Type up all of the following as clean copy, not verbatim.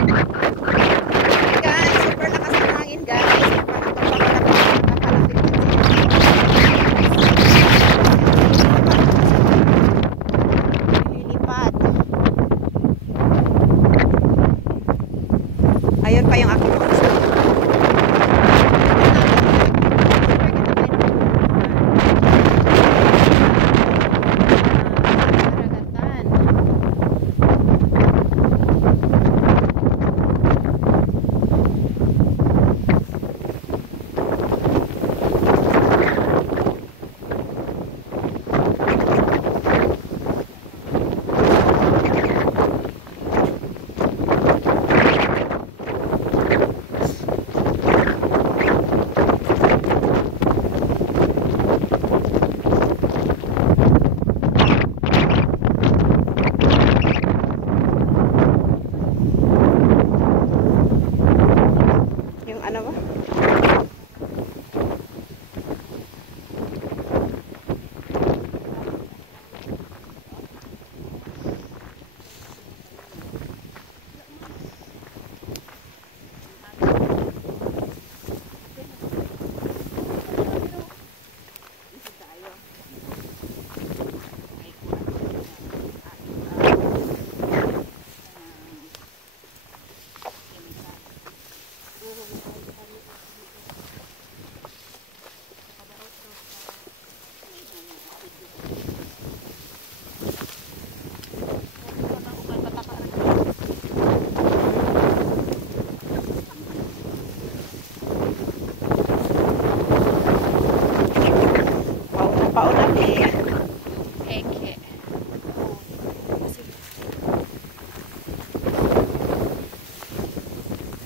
Guys, super lakas ng hangin guys. Napapalapit lilipad. Ayun pa yung aking box.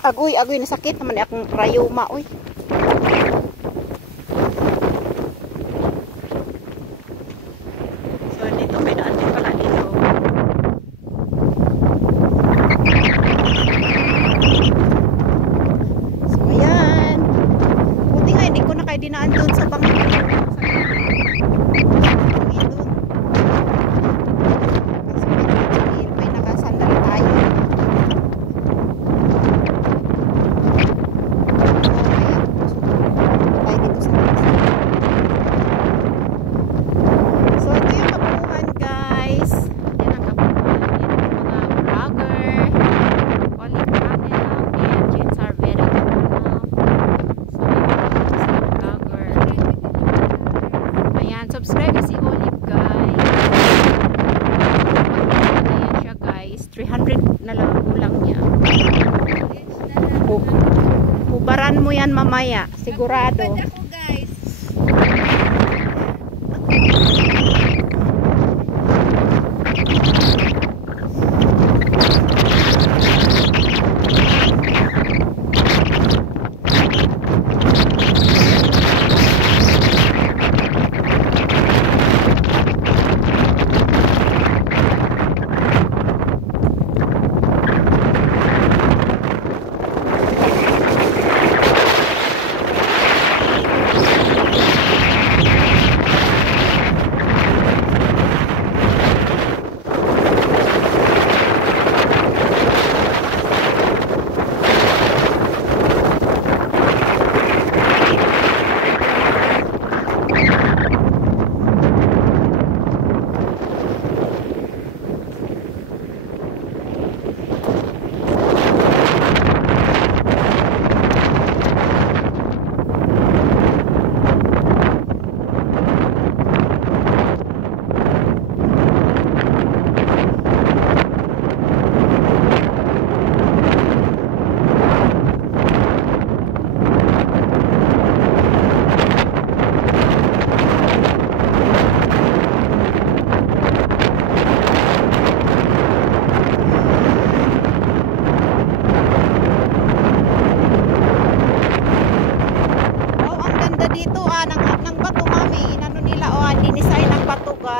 Agoy, agoy, nasakit naman akong rayuma, oy. So, dito, may daan din pala dito. So, ayan. Buti nga, hindi ko na kayo dinaan doon sa bangin. May nakasandal tayo. Subscribe si Olive guys. Ayan siya guys. 300 na lang ulang niya. Hubaran mo yan mamaya. Sigurado. Ako guys.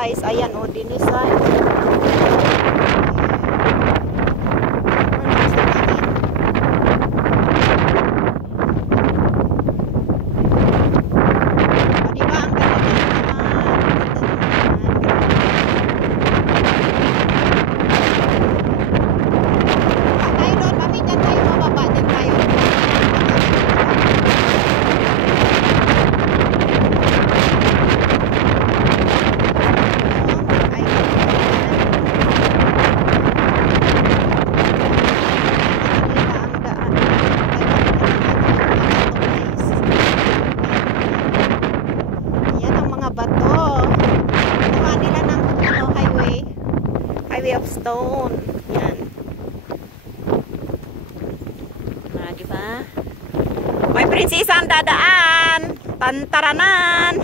guys. Ayan o, dinisan. May prinsesa ang dadaan. Tantaranan.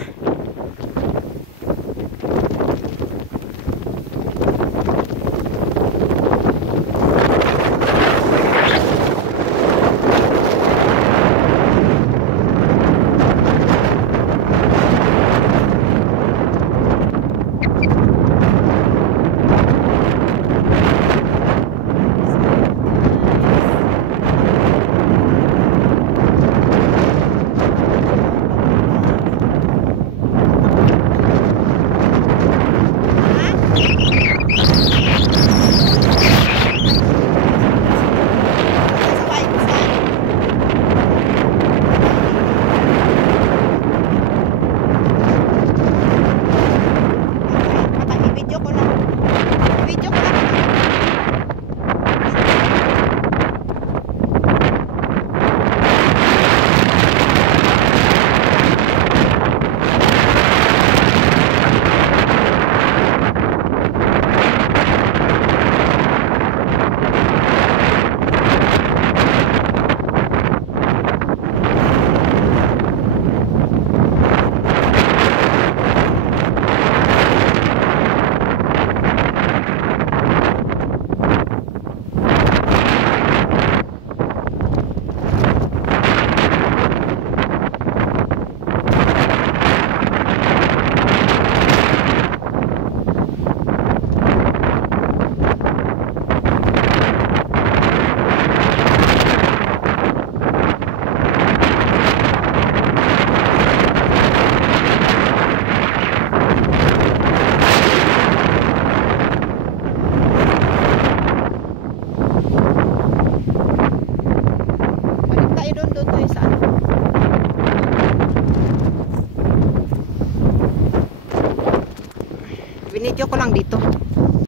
Doon tayo sa ano. Binidyo ko lang dito.